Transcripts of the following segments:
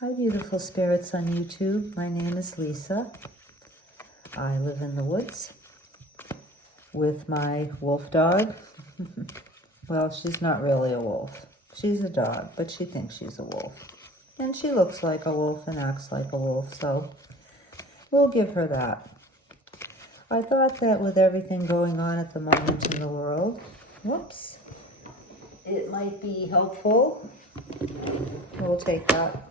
Hi, beautiful spirits on YouTube. My name is Lisa. I live in the woods with my wolf dog. Well, she's not really a wolf. She's a dog, but she thinks she's a wolf. And she looks like a wolf and acts like a wolf, so we'll give her that. I thought that with everything going on at the moment in the world, whoops, it might be helpful, we'll take that,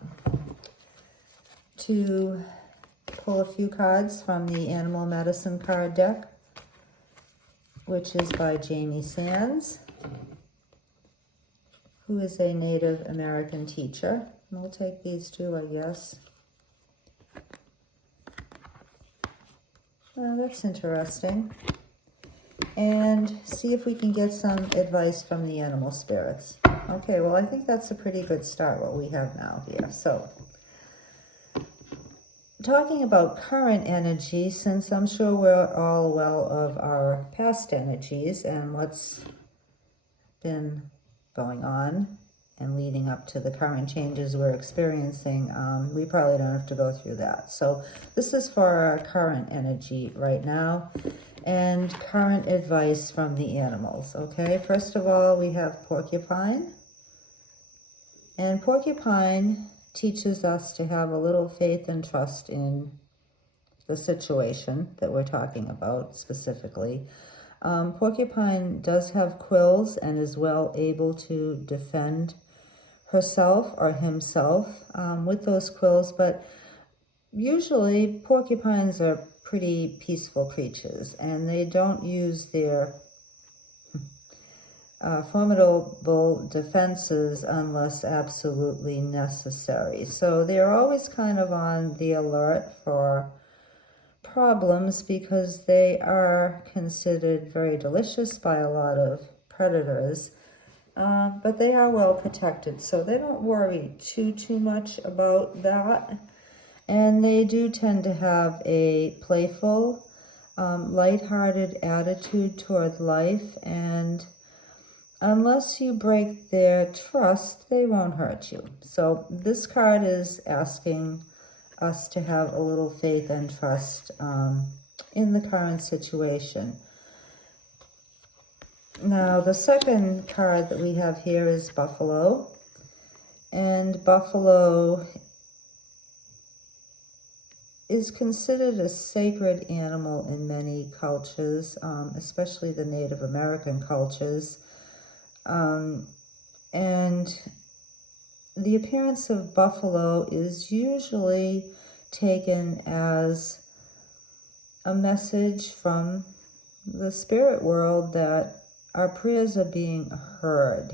to pull a few cards from the Animal Medicine card deck, which is by Jamie Sands, who is a Native American teacher. And we'll take these two, I guess. Well, that's interesting. And see if we can get some advice from the animal spirits. Okay, well, I think that's a pretty good start, what we have now here. So, talking about current energy, since I'm sure we're all well of our past energies and what's been going on and leading up to the current changes we're experiencing, we probably don't have to go through that. So this is for our current energy right now and current advice from the animals, okay? First of all, we have Porcupine. And Porcupine teaches us to have a little faith and trust in the situation that we're talking about specifically. Porcupine does have quills and is well able to defend herself or himself with those quills, but usually porcupines are pretty peaceful creatures and they don't use their formidable defenses unless absolutely necessary. So they're always kind of on the alert for problems because they are considered very delicious by a lot of predators, but they are well protected, so they don't worry too much about that. And they do tend to have a playful, lighthearted attitude toward life, and unless you break their trust, they won't hurt you. So this card is asking us to have a little faith and trust in the current situation. Now, the second card that we have here is Buffalo. And Buffalo is considered a sacred animal in many cultures, especially the Native American cultures. And the appearance of buffalo is usually taken as a message from the spirit world that our prayers are being heard.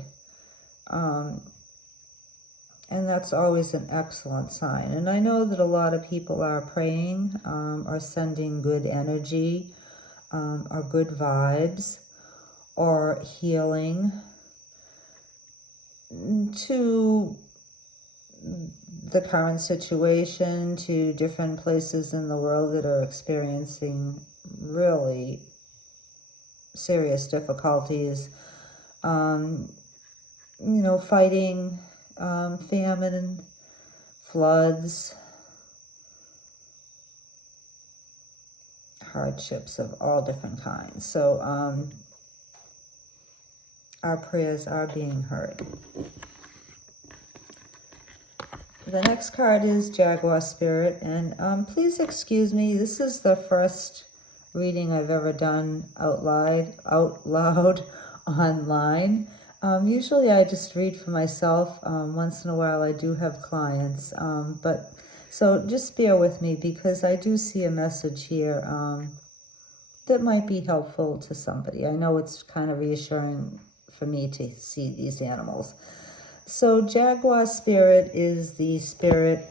And that's always an excellent sign. And I know that a lot of people are praying, are sending good energy, or good vibes, or healing to the current situation, to different places in the world that are experiencing really serious difficulties, fighting famine, floods, hardships of all different kinds. So our prayers are being heard. The next card is Jaguar Spirit, and please excuse me, this is the first reading I've ever done out loud online. Usually I just read for myself. Once in a while I do have clients, but so just bear with me because I do see a message here that might be helpful to somebody. I know it's kind of reassuring for me to see these animals. So Jaguar Spirit is the spirit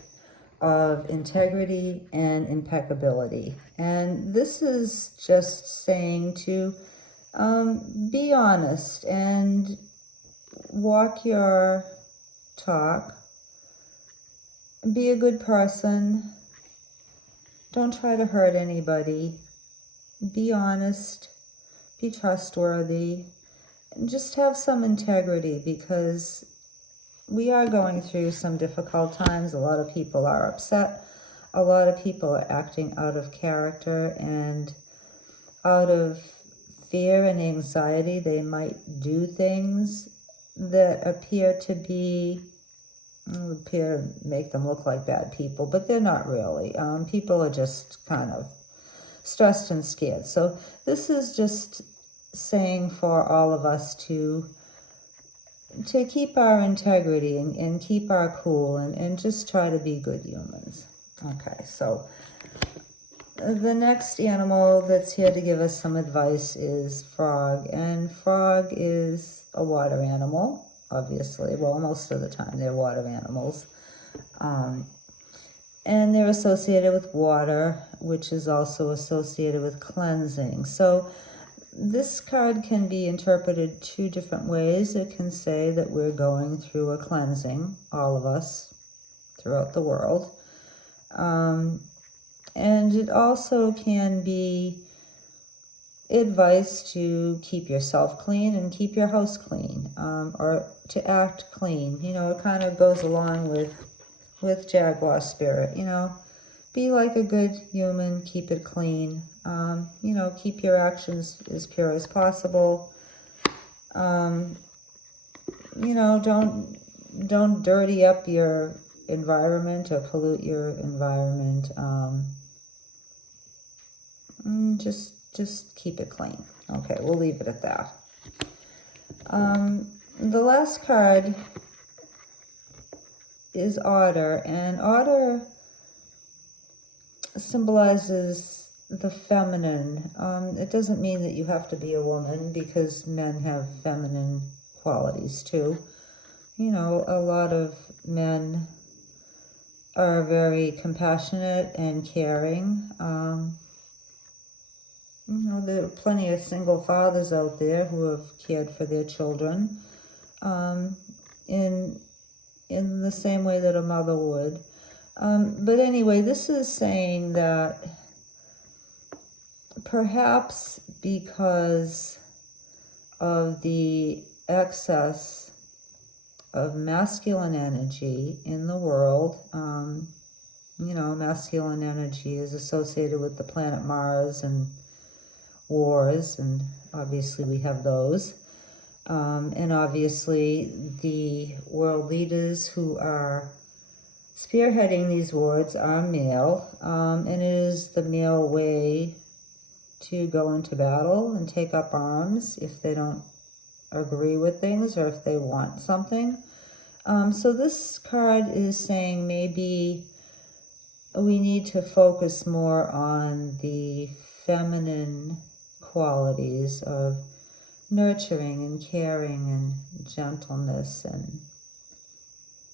of integrity and impeccability. And this is just saying to be honest and walk your talk. Be a good person. Don't try to hurt anybody. Be honest. Be trustworthy. And just have some integrity, because we are going through some difficult times. A lot of people are upset. A lot of people are acting out of character and out of fear and anxiety. They might do things that appear to make them look like bad people, but they're not really. People are just kind of stressed and scared. So this is just saying for all of us to keep our integrity and keep our cool and just try to be good humans. Okay, so the next animal that's here to give us some advice is frog. And frog is a water animal, obviously. Well, most of the time they're water animals. And they're associated with water, which is also associated with cleansing. So this card can be interpreted two different ways. It can say that we're going through a cleansing, all of us, throughout the world. And it also can be advice to keep yourself clean and keep your house clean, or to act clean. You know, it kind of goes along with Jaguar spirit, you know. Be like a good human, keep it clean. You know, keep your actions as pure as possible. You know, don't dirty up your environment or pollute your environment. Just keep it clean. Okay, we'll leave it at that. The last card is otter, and otter symbolizes the feminine. It doesn't mean that you have to be a woman, because men have feminine qualities too. You know, a lot of men are very compassionate and caring. You know, there are plenty of single fathers out there who have cared for their children in the same way that a mother would. But anyway, this is saying that perhaps because of the excess of masculine energy in the world, you know, masculine energy is associated with the planet Mars and wars, and obviously we have those. And obviously the world leaders who are spearheading these wars are male, and it is the male way to go into battle and take up arms if they don't agree with things or if they want something. So this card is saying maybe we need to focus more on the feminine qualities of nurturing and caring and gentleness, and,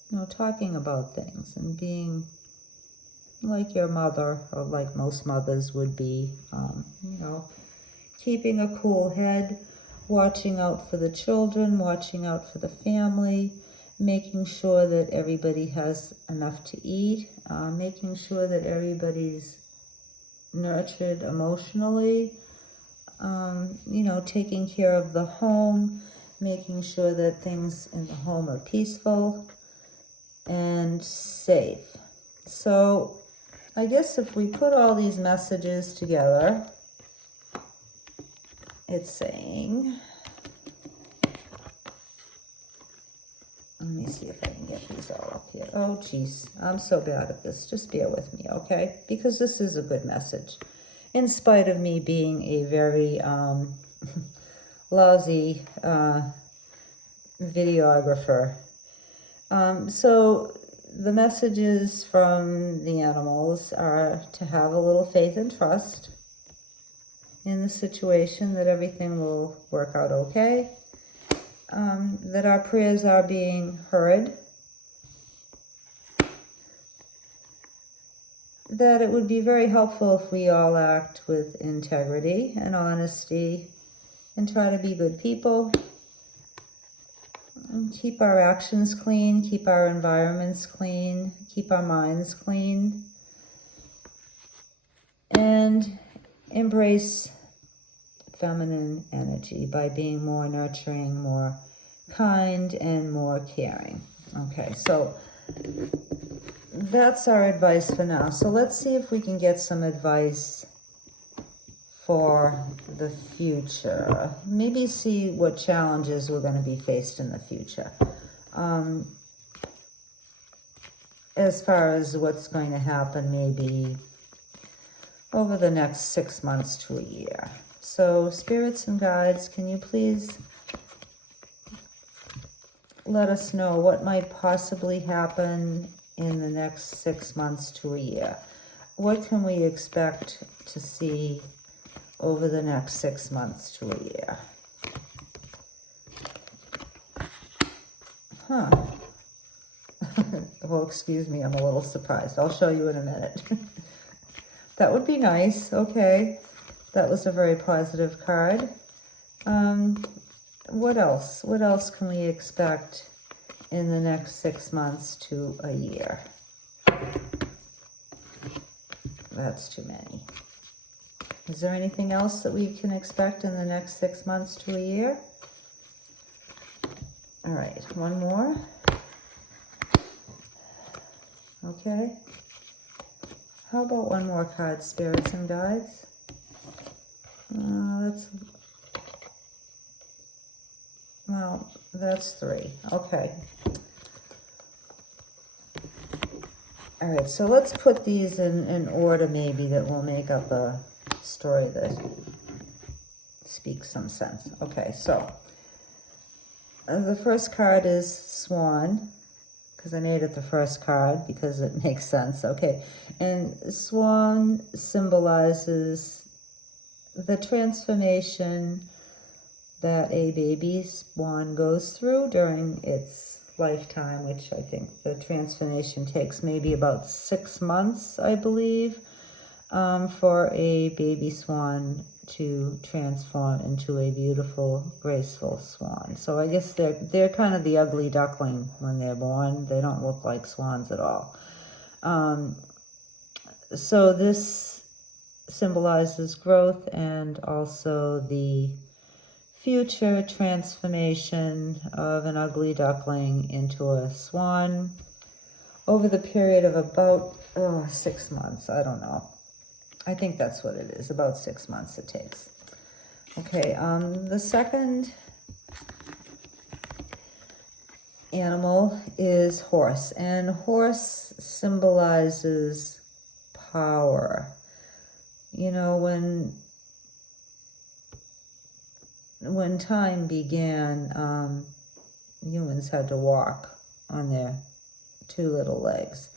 you know, talking about things and being like your mother, or like most mothers would be. You know, keeping a cool head, watching out for the children, watching out for the family, making sure that everybody has enough to eat, making sure that everybody's nurtured emotionally, you know, taking care of the home, making sure that things in the home are peaceful and safe. So I guess if we put all these messages together, it's saying, let me see if I can get these all up here. Oh, geez, I'm so bad at this. Just bear with me, okay? Because this is a good message, in spite of me being a very lousy videographer. So the messages from the animals are to have a little faith and trust in the situation, that everything will work out okay, that our prayers are being heard, that it would be very helpful if we all act with integrity and honesty and try to be good people, and keep our actions clean, keep our environments clean, keep our minds clean, and embrace feminine energy by being more nurturing, more kind, and more caring. Okay, so that's our advice for now. So let's see if we can get some advice for the future. Maybe see what challenges we're going to be faced in the future. As far as what's going to happen maybe over the next 6 months to a year. So spirits and guides, can you please let us know what might possibly happen in the next 6 months to a year? What can we expect to see over the next 6 months to a year? Huh. Well, excuse me, I'm a little surprised. I'll show you in a minute. That would be nice. Okay. That was a very positive card. What else? What else can we expect in the next 6 months to a year? That's too many. Is there anything else that we can expect in the next 6 months to a year? All right, one more. Okay. How about one more card, spirits and guides? That's 3. Okay. All right, so let's put these in order maybe that will make up a story that speaks some sense. Okay, so the first card is Swan, because I made it the first card because it makes sense. Okay, and Swan symbolizes the transformation that a baby swan goes through during its lifetime, which I think the transformation takes maybe about 6 months, I believe, for a baby swan to transform into a beautiful, graceful swan. So I guess they're kind of the ugly duckling when they're born. They don't look like swans at all. So this symbolizes growth and also the future transformation of an ugly duckling into a swan over the period of about 6 months. I don't know. I think that's what it is, about 6 months it takes. Okay, the second animal is horse, and horse symbolizes power. You know, when time began, humans had to walk on their 2 little legs.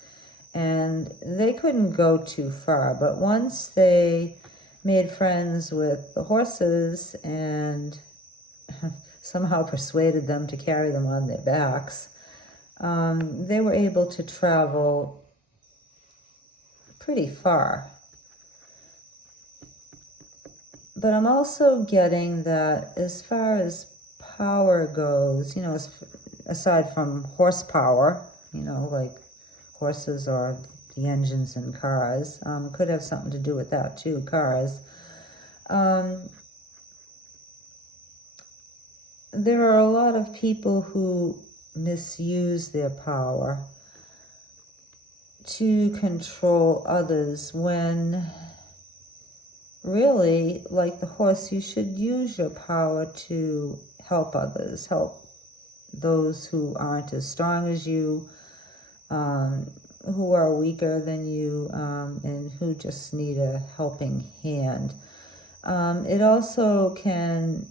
And they couldn't go too far, but once they made friends with the horses and somehow persuaded them to carry them on their backs, they were able to travel pretty far. But I'm also getting that as far as power goes, you know, aside from horsepower, you know, like horses or the engines in cars, it could have something to do with that too, cars. There are a lot of people who misuse their power to control others when really, like the horse, you should use your power to help others, help those who aren't as strong as you, who are weaker than you, and who just need a helping hand. It also can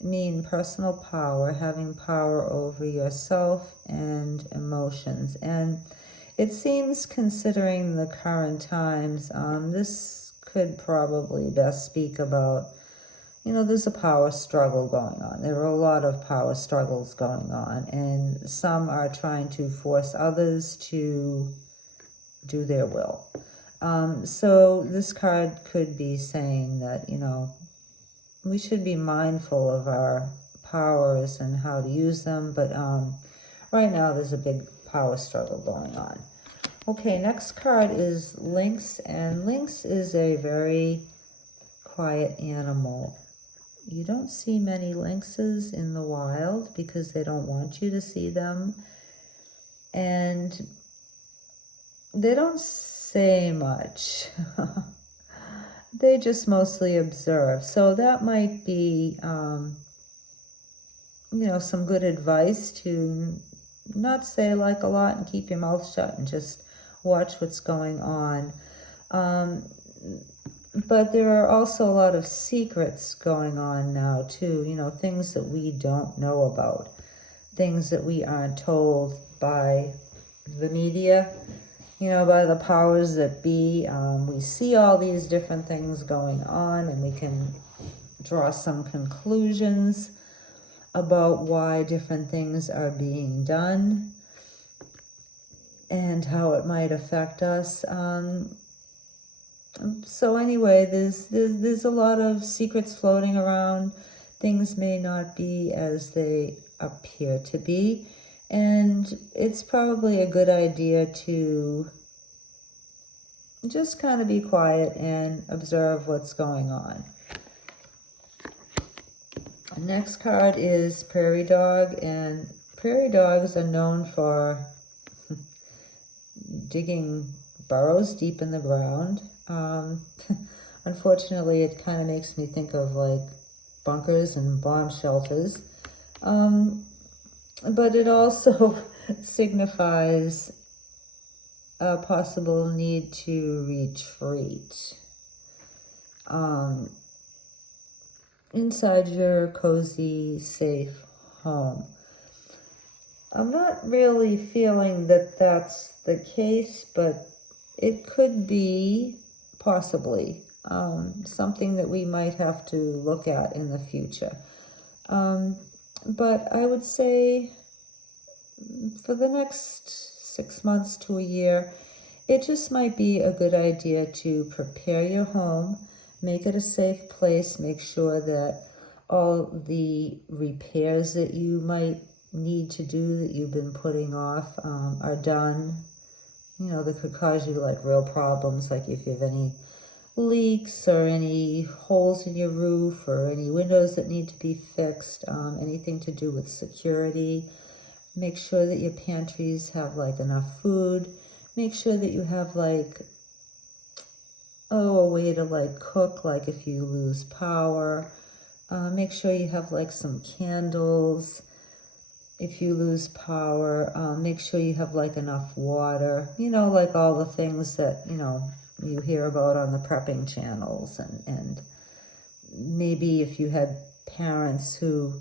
mean personal power, having power over yourself and emotions. And it seems, considering the current times, this could probably best speak about, you know, there's a power struggle going on. There are a lot of power struggles going on, and some are trying to force others to do their will. So this card could be saying that, you know, we should be mindful of our powers and how to use them, but right now there's a big power struggle going on. Okay, next card is Lynx, and Lynx is a very quiet animal. You don't see many lynxes in the wild because they don't want you to see them. and they don't say much. They just mostly observe. So that might be, some good advice to not say like a lot and keep your mouth shut and just watch what's going on. But there are also a lot of secrets going on now too, things that we don't know about, things that we aren't told by the media, by the powers that be. We see all these different things going on, and we can draw some conclusions about why different things are being done and how it might affect us. So anyway, there's a lot of secrets floating around. Things may not be as they appear to be, and it's probably a good idea to just kind of be quiet and observe what's going on. Next card is Prairie Dog, and prairie dogs are known for digging burrows deep in the ground. Unfortunately, it kind of makes me think of like bunkers and bomb shelters. But it also signifies a possible need to retreat inside your cozy, safe home. I'm not really feeling that that's the case, but it could be possibly something that we might have to look at in the future. But I would say for the next 6 months to a year, it just might be a good idea to prepare your home, make it a safe place, make sure that all the repairs that you might need to do that you've been putting off are done. That could cause you like real problems, like if you have any leaks or any holes in your roof or any windows that need to be fixed, anything to do with security. Make sure that your pantries have like enough food. Make sure that you have like, a way to like cook, like if you lose power. Make sure you have like some candles. If you lose power, make sure you have like enough water, like all the things that, you hear about on the prepping channels. And maybe if you had parents who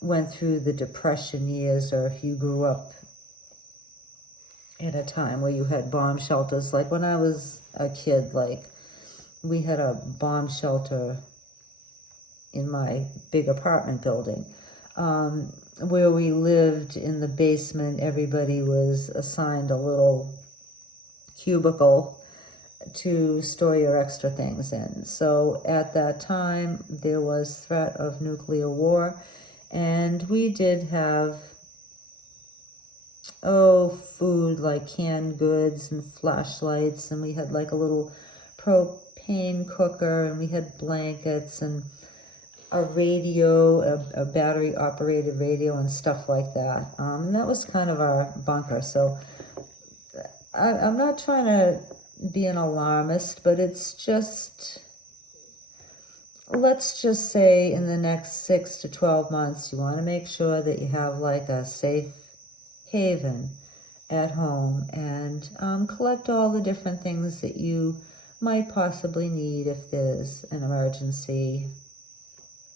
went through the Depression years, or if you grew up in a time where you had bomb shelters, like when I was a kid, like we had a bomb shelter in my big apartment building. Where we lived in the basement, everybody was assigned a little cubicle to store your extra things in. So at that time, there was threat of nuclear war, and we did have, food like canned goods and flashlights, and we had like a little propane cooker, and we had blankets and a radio, a battery-operated radio and stuff like that. And that was kind of our bunker. So I'm not trying to be an alarmist, but it's just, let's just say in the next 6 to 12 months, you want to make sure that you have like a safe haven at home, and collect all the different things that you might possibly need if there's an emergency,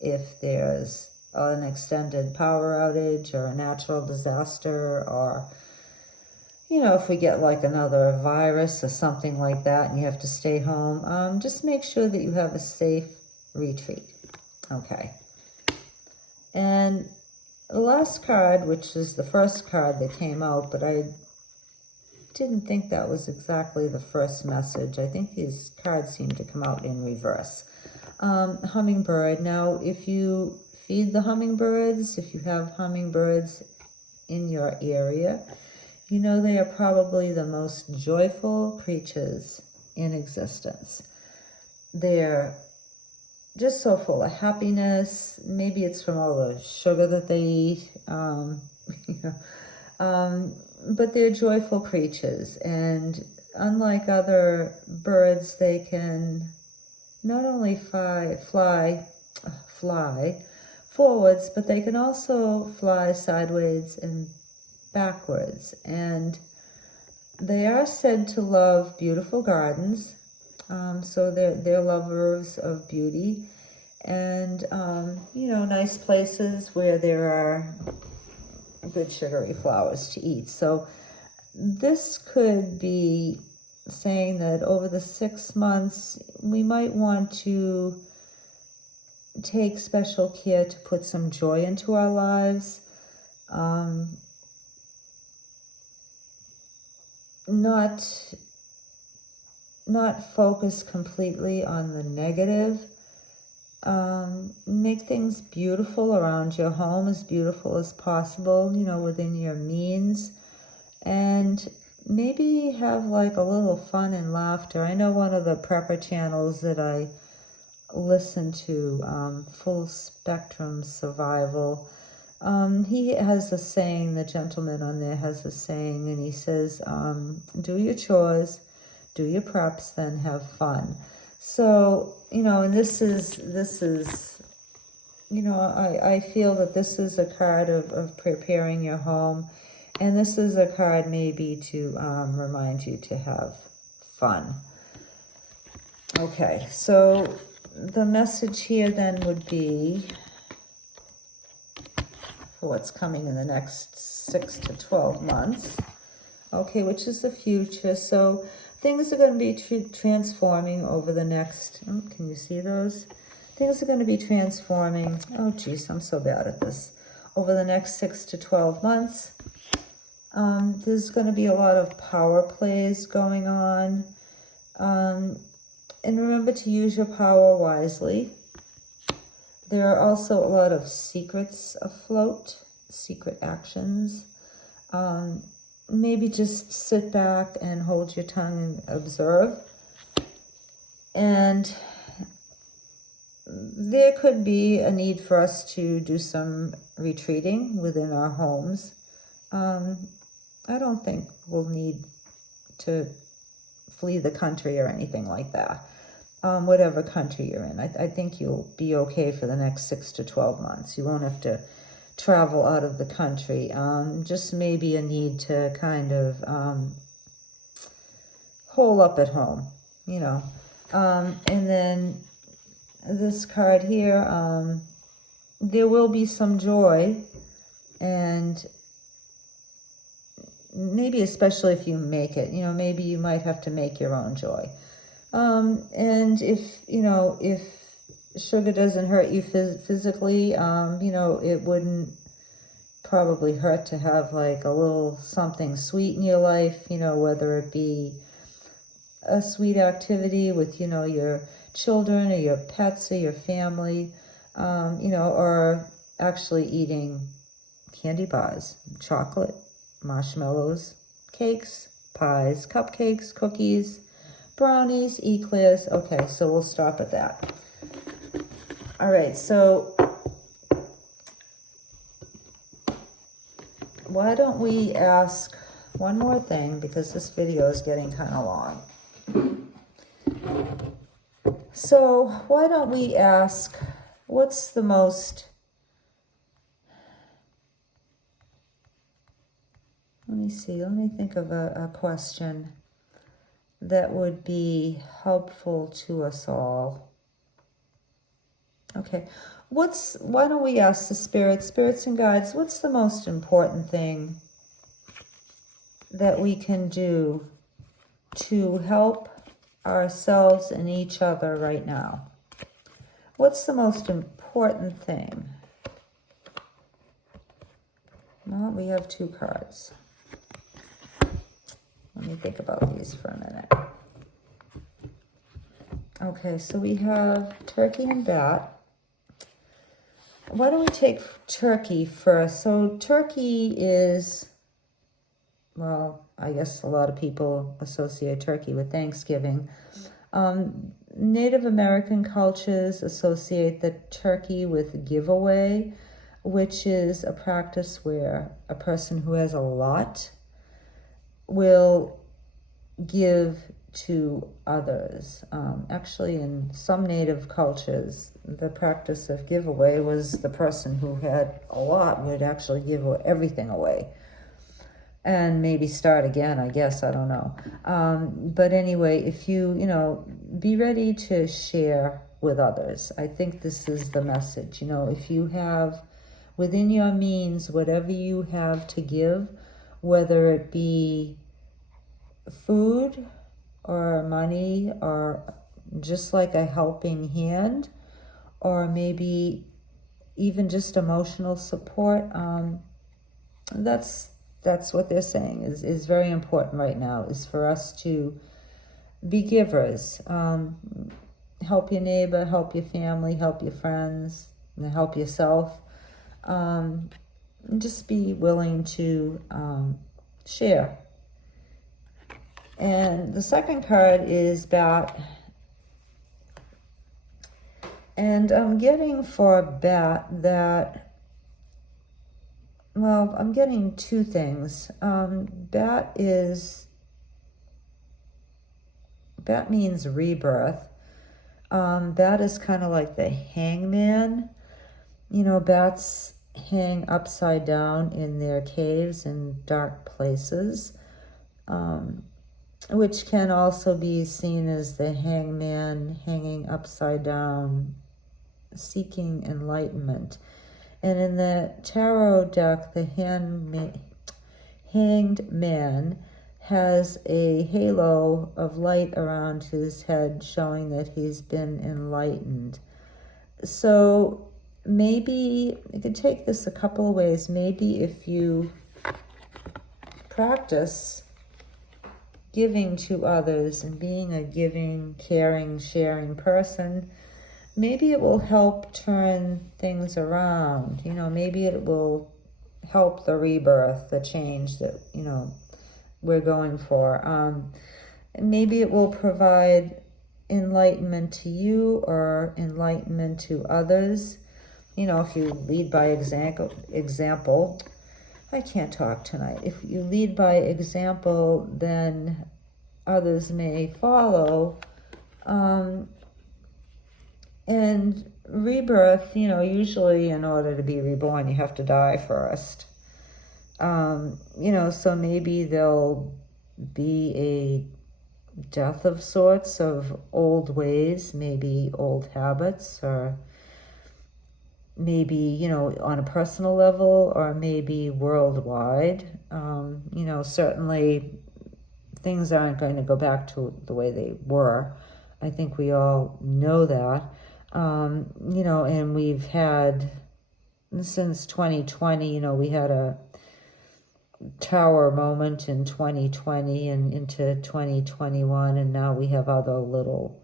if there's an extended power outage or a natural disaster, or, if we get like another virus or something like that and you have to stay home, just make sure that you have a safe retreat. Okay. And the last card, which is the first card that came out, but I didn't think that was exactly the first message. I think these cards seem to come out in reverse. Hummingbird. Now, if you feed the hummingbirds, if you have hummingbirds in your area, they are probably the most joyful creatures in existence. They're just so full of happiness. Maybe it's from all the sugar that they eat. but they're joyful creatures, and unlike other birds, they can not only fly forwards, but they can also fly sideways and backwards. And they are said to love beautiful gardens, so they're lovers of beauty, and you know, nice places where there are good sugary flowers to eat. So this could be saying that over the 6 months, we might want to take special care to put some joy into our lives. Not focus completely on the negative. Make things beautiful around your home, as beautiful as possible, you know, within your means. And maybe have like a little fun and laughter. I know one of the prepper channels that I listen to, Full Spectrum Survival, he has a saying, the gentleman on there has a saying, and he says, do your chores, do your preps, then have fun. So, you know, and this is, you know, I feel that this is a card of preparing your home. And this is a card maybe to remind you to have fun. Okay, so the message here then would be for what's coming in the next 6 to 12 months. Okay, which is the future. So things are going to be transforming over the next, can you see those? Things are going to be transforming. Oh, geez, I'm so bad at this. Over the next 6 to 12 months. There's going to be a lot of power plays going on. And remember to use your power wisely. There are also a lot of secrets afloat, secret actions. Maybe just sit back and hold your tongue and observe. And there could be a need for us to do some retreating within our homes. I don't think we'll need to flee the country or anything like that. Whatever country you're in, I think you'll be okay for the next 6 to 12 months. You won't have to travel out of the country. Just maybe a need to kind of hole up at home, you know. And then this card here, there will be some joy, and maybe especially if you make it, you know, maybe you might have to make your own joy. And if, you know, if sugar doesn't hurt you physically, you know, it wouldn't probably hurt to have like a little something sweet in your life, you know, whether it be a sweet activity with, you know, your children or your pets or your family, you know, or actually eating candy bars, chocolate, marshmallows, cakes, pies, cupcakes, cookies, brownies, eclairs. Okay, so we'll stop at that. All right, so why don't we ask one more thing, because this video is getting kind of long. So why don't we ask, what's the most, let me see, let me think of a question that would be helpful to us all. Okay, why don't we ask the spirits and guides, what's the most important thing that we can do to help ourselves and each other right now? What's the most important thing? Well, we have 2 cards. Let me think about these for a minute. Okay, so we have turkey and bat. Why don't we take turkey first? So turkey is, well, I guess a lot of people associate turkey with Thanksgiving. Native American cultures associate the turkey with giveaway, which is a practice where a person who has a lot will give to others. Actually, in some native cultures, the practice of giveaway was the person who had a lot would actually give everything away. And maybe start again, I guess, I don't know. But anyway, if you be ready to share with others. I think this is the message. If you have within your means, whatever you have to give, whether it be food or money or just like a helping hand, or maybe even just emotional support, that's what they're saying is very important right now, is for us to be givers. Help your neighbor, help your family, help your friends, and help yourself. And just be willing to share. And the second card is Bat. And I'm getting for Bat that, well, I'm getting two things. Bat means rebirth. Bat is kind of like the hangman. Bats hang upside down in their caves in dark places, which can also be seen as the hangman hanging upside down, seeking enlightenment. And in the tarot deck, the hanged man has a halo of light around his head, showing that he's been enlightened. So maybe you could take this a couple of ways. Maybe if you practice giving to others and being a giving, caring, sharing person, maybe it will help turn things around. Maybe it will help the rebirth, the change that, we're going for. And maybe it will provide enlightenment to you or enlightenment to others. If you lead by example, I can't talk tonight. If you lead by example, then others may follow. And rebirth, usually in order to be reborn, you have to die first. So maybe there'll be a death of sorts of old ways, maybe old habits, or maybe, on a personal level, or maybe worldwide. Certainly things aren't going to go back to the way they were. I think we all know that. And we've had, since 2020, we had a tower moment in 2020 and into 2021, and now we have other little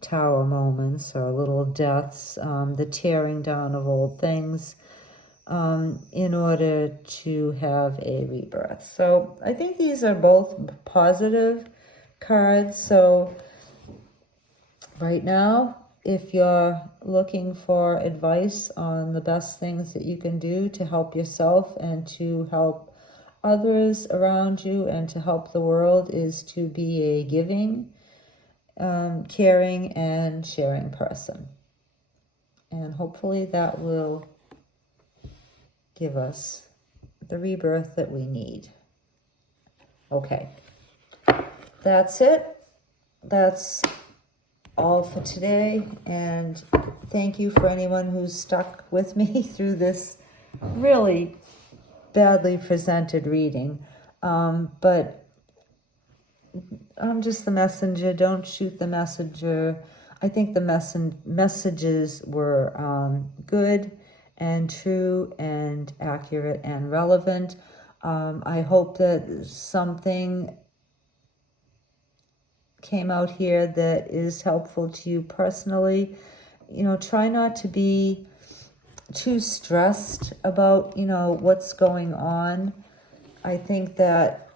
tower moments or little deaths, the tearing down of old things, in order to have a rebirth. So I think these are both positive cards. So right now, if you're looking for advice on the best things that you can do to help yourself and to help others around you and to help the world, is to be a giving, caring, and sharing person. And hopefully that will give us the rebirth that we need. Okay, that's it. That's all for today, and thank you for anyone who's stuck with me through this really badly presented reading. But I'm just the messenger. Don't shoot the messenger. I think the messages were good and true and accurate and relevant. I hope that something came out here that is helpful to you personally. Try not to be too stressed about, what's going on. I think that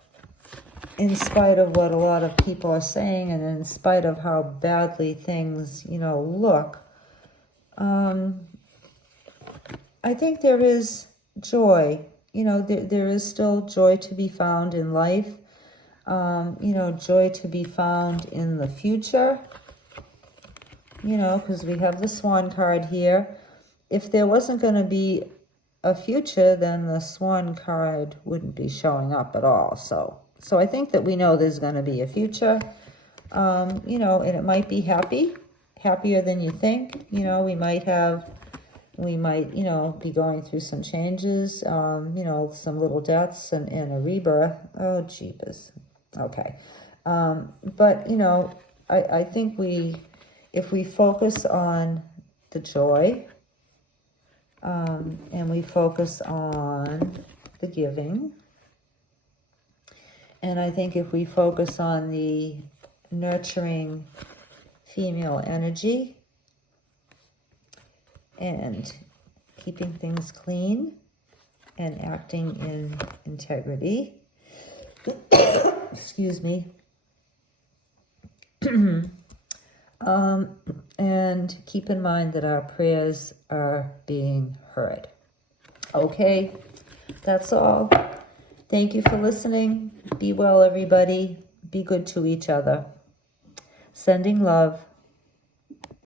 in spite of what a lot of people are saying, and in spite of how badly things, look, I think there is joy, you know, there is still joy to be found in life. You know, joy to be found in the future. You know, because we have the Swan card here. If there wasn't going to be a future, then the Swan card wouldn't be showing up at all. So I think that we know there's going to be a future. You know, and it might be happier than you think. You know, we might, you know, be going through some changes, you know, some little deaths and a rebirth. Oh, jeepers. Okay. But, you know, I think if we focus on the joy, and we focus on the giving, and I think if we focus on the nurturing female energy and keeping things clean and acting in integrity, excuse me, and keep in mind that our prayers are being heard. Okay, that's all. Thank you for listening. Be well, everybody. Be good to each other. Sending love.